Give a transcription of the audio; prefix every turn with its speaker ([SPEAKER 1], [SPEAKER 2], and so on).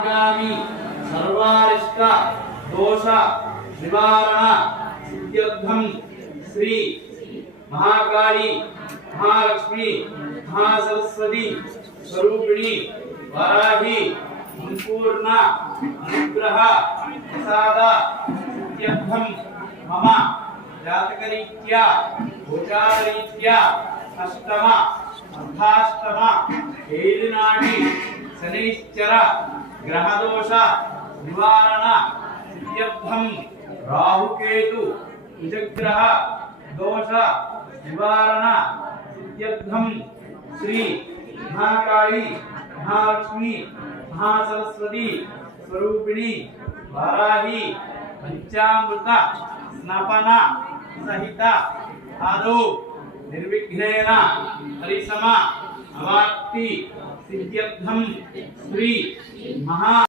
[SPEAKER 1] आगामी सर्वारिष्ट दोष निवारण सिद्ध्यर्थम श्री महाकाली, महालक्ष्मी, महासरस्वती, स्वरूपिणी, वराही, संपूर्ण अनुग्रह प्रसाद सिद्ध्यर्थम मम जातकरीत्या गोचाररीत्या अष्टम अर्धाष्टम शैलनाटी शनैश्चर గ్రహదోష నివారణ సిద్ధ్యర్థం రాహుకేతు కుజగ్రహ దోష నివారణ సిద్ధ్యర్థం శ్రీ మహాకాళి మహాలక్ష్మి మహాసరస్వతి స్వరూపిణి వారాహి పంచామృత స్నపన సహిత ఆదౌ నిర్విఘ్నేన పరిసమ అవాప్తి సిద్ధ్యర్థం శ్రీ 啊哈。